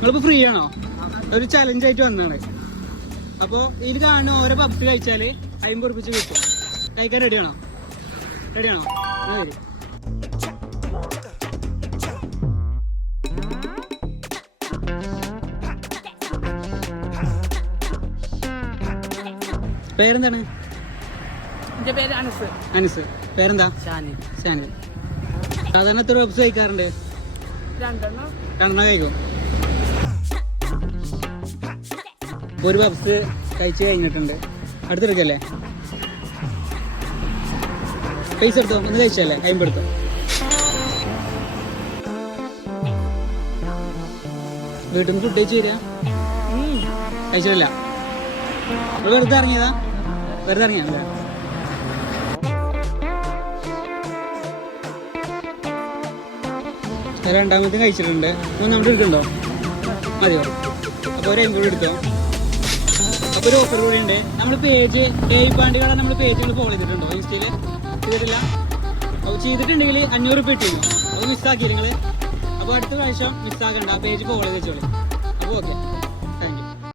നിങ്ങളിപ്പോ ഫ്രീ ആണോ? ഒരു ചലഞ്ച് ആയിട്ട് വന്നതാണ്. അപ്പൊ ഇതിൽ കാണുന്ന ഓരോ പബ്സ് കഴിച്ചാല് 50 ഉറുപ്പിച്ച് കിട്ടും. കഴിക്കാൻ റെഡിയാണോ? റെഡിയാണോ? വരി. പേരെന്താണ്? എന്റെ പേര് അനസ്. അനസ്. പേരെന്താ? ഷാനി. ഷാനി. സാധാരണ എത്ര പബ്സ് കഴിക്കാറുണ്ട്? 2 കഴിക്കും. ഒരു പബ്സ് കഴിച്ച് കഴിഞ്ഞിട്ടുണ്ട്. അടുത്തെടുക്കല്ലേ? പൈസ എടുത്തോ? ഒന്ന് കഴിച്ചല്ലേ? 50 എടുത്തോ. വീട്ടിൽ നിന്ന് ഫുഡ് കഴിച്ച് തരാ? കഴിച്ചിട്ടില്ല. വെറുതെ ഇറങ്ങിയതാ? വെറുതെ ഇറങ്ങിയാ? രണ്ടാമത്തെ കഴിച്ചിട്ടുണ്ട്. മൂന്നാമത്തെ എടുക്കണ്ടോ? മതിയോ? അപ്പോൾ ഒരു 50 എടുത്തോ. അപ്പോൾ ഒരു ഓഫർ കൂടി ഉണ്ട്. നമ്മൾ പേജ് പാണ്ടികളെ നമ്മൾ പേജുകൾ ഫോളോ ചെയ്തിട്ടുണ്ടോ? ഇൻസ്റ്റയിൽ ചെയ്തിട്ടില്ല? അപ്പോൾ ചെയ്തിട്ടുണ്ടെങ്കിൽ 500 രൂപ ഇട്ടിരുന്നു. അപ്പോൾ മിസ്സാക്കി നിങ്ങൾ. അപ്പോൾ അടുത്ത പ്രാവശ്യം മിസ്സാക്കണ്ട. ആ പേജ് ഫോളോ ചെയ്ത് വെച്ചോളി. അപ്പോൾ ഓക്കെ.